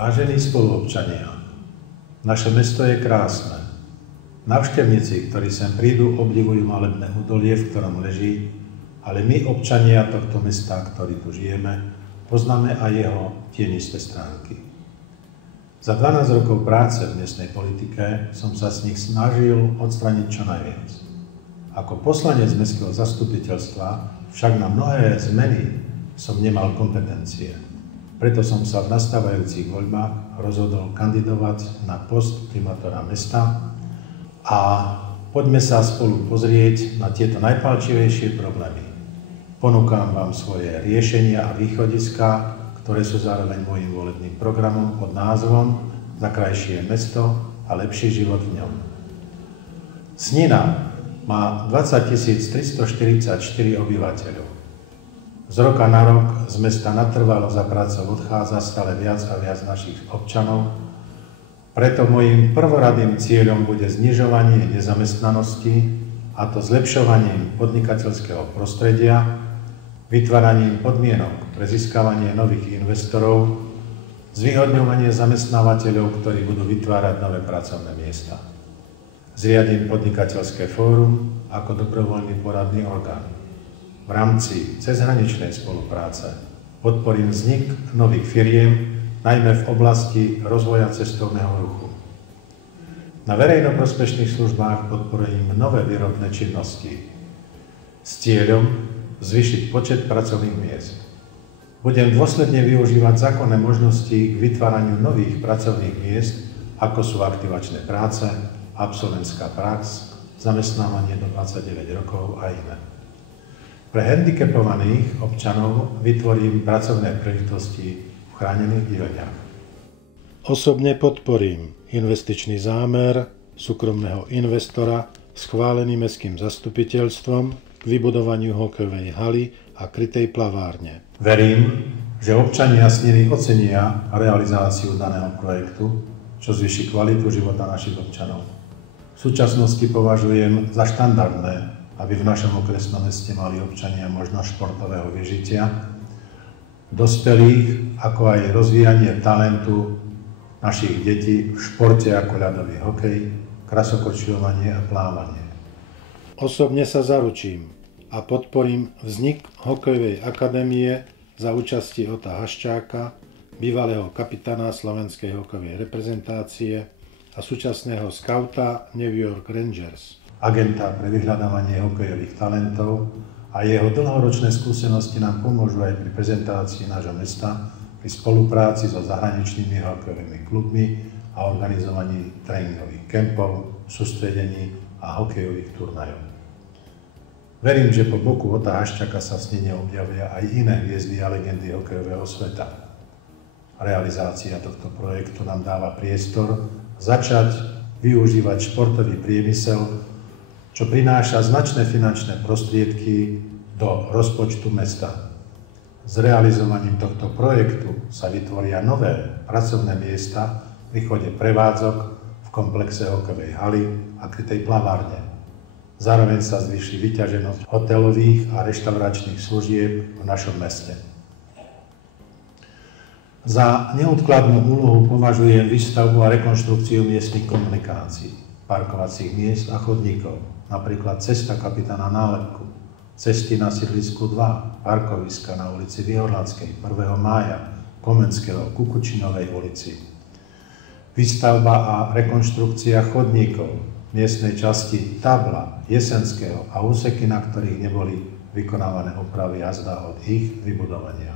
Vážení spoluobčania, naše mesto je krásne. Navštevníci, ktorí sem prídu, obdivujú malebné údolie, v ktorom leží, ale my, občania tohto mesta, ktorí tu žijeme, poznáme aj jeho tienisté stránky. Za 12 rokov práce v miestnej politike som sa z nich snažil odstraniť čo najviac. Ako poslanec mestského zastupiteľstva však na mnohé zmeny som nemal kompetencie. Preto som sa v nastávajúcich voľbách rozhodol kandidovať na post primátora mesta a poďme sa spolu pozrieť na tieto najpálčivejšie problémy. Ponúkam vám svoje riešenia a východiská, ktoré sú zároveň môjim volebným programom pod názvom Za krajšie mesto a lepší život v ňom. Snina má 20 344 obyvateľov. Z roka na rok z mesta natrvalo za prácou odchádza stále viac a viac našich občanov, preto môjim prvoradým cieľom bude znižovanie nezamestnanosti, a to zlepšovaním podnikateľského prostredia, vytváraním podmienok pre získavanie nových investorov, zvýhodňovanie zamestnávateľov, ktorí budú vytvárať nové pracovné miesta. Zriadím podnikateľské fórum ako dobrovoľný poradný orgán. V rámci cezhraničnej spolupráce podporím vznik nových firiem, najmä v oblasti rozvoja cestovného ruchu. Na verejnoprospešných službách podporujem nové výrobné činnosti s cieľom zvýšiť počet pracovných miest. Budem dôsledne využívať zákonné možnosti k vytváraniu nových pracovných miest, ako sú aktivačné práce, absolventská prax, zamestnávanie do 29 rokov a iné. Pre handicapovaných občanov vytvorím pracovné príležitosti v chránených dielňach. Osobne podporím investičný zámer súkromného investora schválený mestským zastupiteľstvom k vybudovaniu hokejovej haly a krytej plavárne. Verím, že občania Sniny ocenia realizáciu daného projektu, čo zvýši kvalitu života našich občanov. V súčasnosti považujem za štandardné, aby v našom okresnom meste mali občania možnosť športového vyžitia, dospelých, ako aj rozvíjanie talentu našich detí v športe ako ľadový hokej, krasokorčuľovanie a plávanie. Osobne sa zaručím a podporím vznik hokejovej akadémie za účasti Ota Haščáka, bývalého kapitána slovenskej hokejovej reprezentácie a súčasného skauta New York Rangers, agenta pre vyhľadávanie hokejových talentov, a jeho dlhoročné skúsenosti nám pomôžu aj pri prezentácii nášho mesta, pri spolupráci so zahraničnými hokejovými klubmi a organizovaní tréningových kempov, sústredení a hokejových turnajov. Verím, že po boku Ota Haščáka sa v Snine objavia aj iné hviezdy a legendy hokejového sveta. Realizácia tohto projektu nám dáva priestor začať využívať športový priemysel, čo prináša značné finančné prostriedky do rozpočtu mesta. S realizovaním tohto projektu sa vytvoria nové pracovné miesta pri chode prevádzok v komplexe hokejovej haly a krytej plavárne. Zároveň sa zvýši vyťaženosť hotelových a reštauračných služieb v našom meste. Za neodkladnú úlohu považujem výstavbu a rekonštrukciu miestnych komunikácií, parkovacích miest a chodníkov, napríklad cesta kapitána Nálepku, cesty na sídlisku 2, parkoviska na ulici Vyhorláckej, 1. mája, Komenského, Kukučinovej ulici. Výstavba a rekonštrukcia chodníkov, miestnej časti Tabla, Jesenského a úseky, na ktorých neboli vykonávané opravy jazda od ich vybudovania.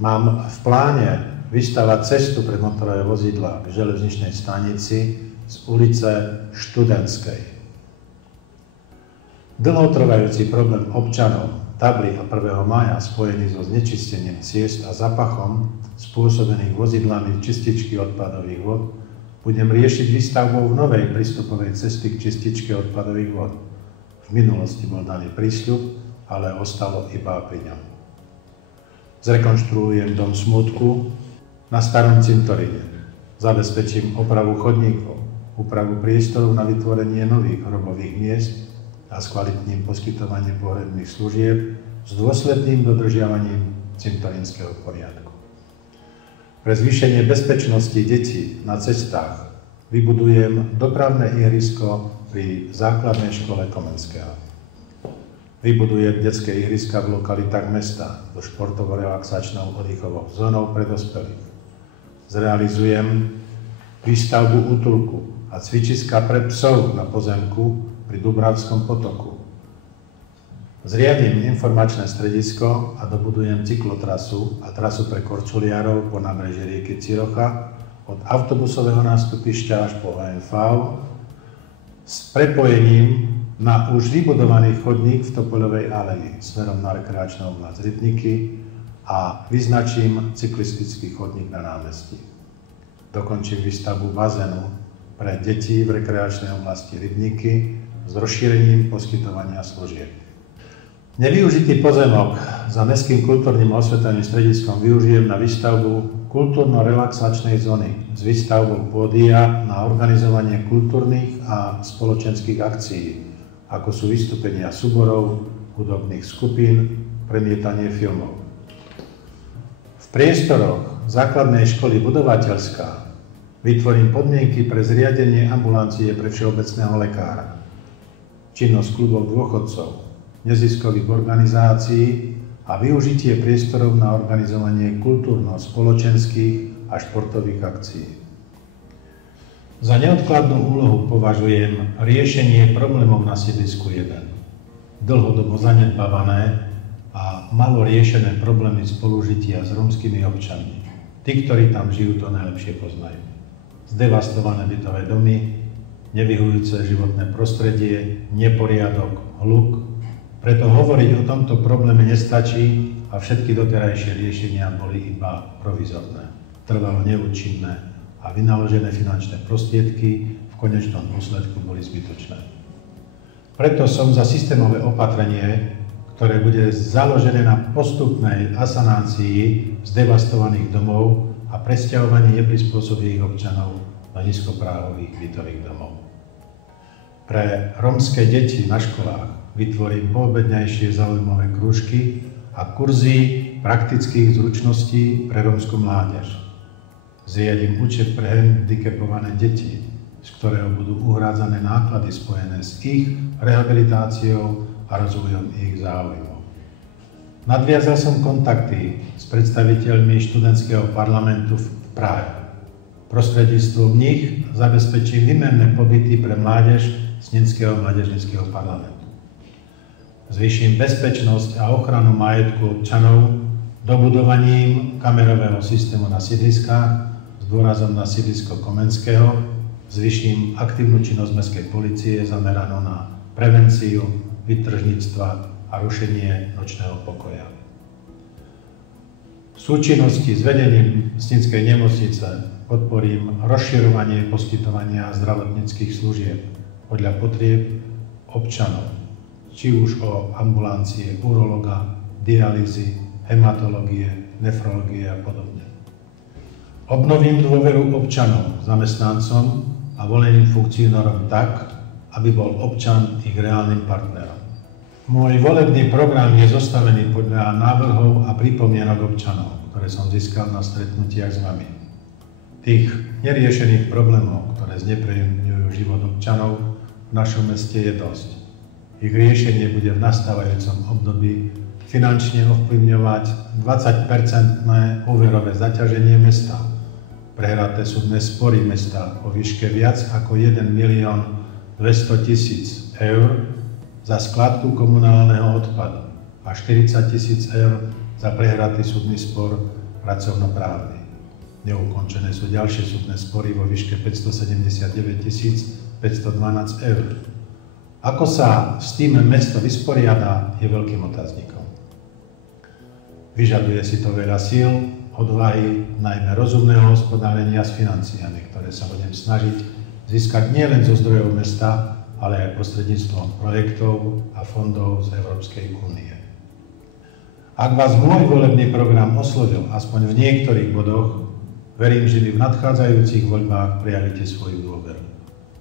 Mám v pláne vystavať cestu pre motorové vozidlá k železničnej stanici z ulice Študentskej. Dlhotrvajúci problém občanov Tably a 1. mája spojený so znečistením ciest a zapachom spôsobených vozidlami čističky odpadových vod budem riešiť výstavbou novej prístupovej cesty k čističke odpadových vod. V minulosti bol daný prísľub, ale ostalo iba pri ňom. Zrekonštruujem dom smútku na starom cintoríne. Zabezpečím opravu chodníkov, úpravu priestorov na vytvorenie nových hrobových miest a skvalitním poskytovanie pohrebných služieb s dôsledným dodržiavaním cintorínskeho poriadku. Pre zvýšenie bezpečnosti detí na cestách vybudujem dopravné ihrisko pri základnej škole Komenského. Vybudujem detské ihriska v lokalitách mesta so športovo-relaxačnou oddychovou zónou pre dospelých. Zrealizujem výstavbu útulku a cvičiska pre psov na pozemku pri Dubravskom potoku. Zriadím informačné stredisko a dobudujem cyklotrasu a trasu pre korčuliarov po nábreží rieky Cirocha od autobusového nástupišťa až po OMV s prepojením na už vybudovaný chodník v Topoľovej aleji smerom na rekreačnú oblasť Rybníky a vyznačím cyklistický chodník na námestí. Dokončím výstavbu bazénu pre deti v rekreačnej oblasti Rybníky s rozšírením poskytovania služieb. Nevyužitý pozemok za mestským kultúrnym a osvetovým strediskom využijem na výstavbu kultúrno-relaxačnej zóny s výstavbou pódia na organizovanie kultúrnych a spoločenských akcií, ako sú vystúpenia súborov, hudobných skupín, premietanie filmov. V priestoroch základnej školy budovateľská vytvorím podmienky pre zriadenie ambulancie pre všeobecného lekára, činnosť klubov dôchodcov, neziskových organizácií a využitie priestorov na organizovanie kultúrno-spoločenských a športových akcií. Za neodkladnú úlohu považujem riešenie problémov na sídlisku 1. Dlhodobo zanedbávané a malo riešené problémy spolužitia s rómskymi občanmi. Tí, ktorí tam žijú, to najlepšie poznajú. Zdevastované bytové domy, nevyhovujúce životné prostredie, neporiadok, hluk. Preto hovoriť o tomto probléme nestačí a všetky doterajšie riešenia boli iba provizorné, trvalo neúčinné a vynaložené finančné prostriedky v konečnom dôsledku boli zbytočné. Preto som za systémové opatrenie, ktoré bude založené na postupnej asanácii zdevastovaných domov a presťahovaní neprispôsobivých občanov do nízkopráhových bytových domov. Pre rómske deti na školách vytvorím poobednejšie zaujímavé krúžky a kurzy praktických zručností pre rómsku mládež. Zriadím účet pre handicapované deti, z ktorého budú uhrádzané náklady spojené s ich rehabilitáciou a rozvojom ich záujmov. Nadviazal som kontakty s predstaviteľmi študentského parlamentu v Prahe. Prostredníctvom nich zabezpečím výmenné pobyty pre mládež Snenského mládežníckeho parlamentu. Zvýšim bezpečnosť a ochranu majetku občanov dobudovaním kamerového systému na sídliskách s dôrazom na sídlisko Komenského, zvýšim aktívnu činnosť mestskej polície zameranú na prevenciu výtržníctva a rušenie nočného pokoja. V súčinnosti s vedením Snenskej nemocnice podporím rozširovanie poskytovania zdravotníckych služieb podľa potrieb občanov, či už o ambulancie urologa, dialýzy, hematológie, nefrológie a podobne. Obnovím dôveru občanov, zamestnancom a voleným funkcionárom tak, aby bol občan ich reálnym partnerom. Môj volebný program je zostavený podľa návrhov a pripomienok občanov, ktoré som získal na stretnutiach s vami. Tých neriešených problémov, ktoré znepríjemňujú život občanov, v našom meste je dosť. Ich riešenie bude v nastávajúcom období finančne ovplyvňovať 20% úverové zaťaženie mesta, prehraté súdne spory mesta o výške viac ako 1 200 000 eur za skladku komunálneho odpadu a 40 000 eur za prehratý súdny spor pracovnoprávny. Neukončené sú ďalšie súdne spory vo výške 579 512 eur. Ako sa s tým mesto vysporiada, je veľkým otáznikom. Vyžaduje si to veľa síl, odvahy, najmä rozumného hospodárenia s financiami, ktoré sa budem snažiť získať nielen zo zdrojov mesta, ale aj prostredníctvom projektov a fondov z Európskej únie. Ak vás môj volebný program oslovil aspoň v niektorých bodoch, verím, že vy v nadchádzajúcich voľbách prejavíte svoju dôveru.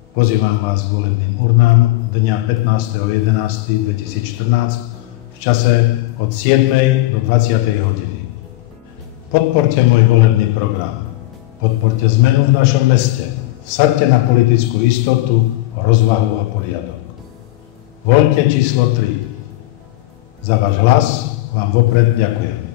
Pozývam vás k volebným urnám dňa 15.11.2014 v čase od 7. do 20. hodiny. Podporte môj volebný program. Podporte zmenu v našom meste. Vsaďte na politickú istotu, rozvahu a poriadok. Voľte číslo 3. Za váš hlas vám vopred ďakujem.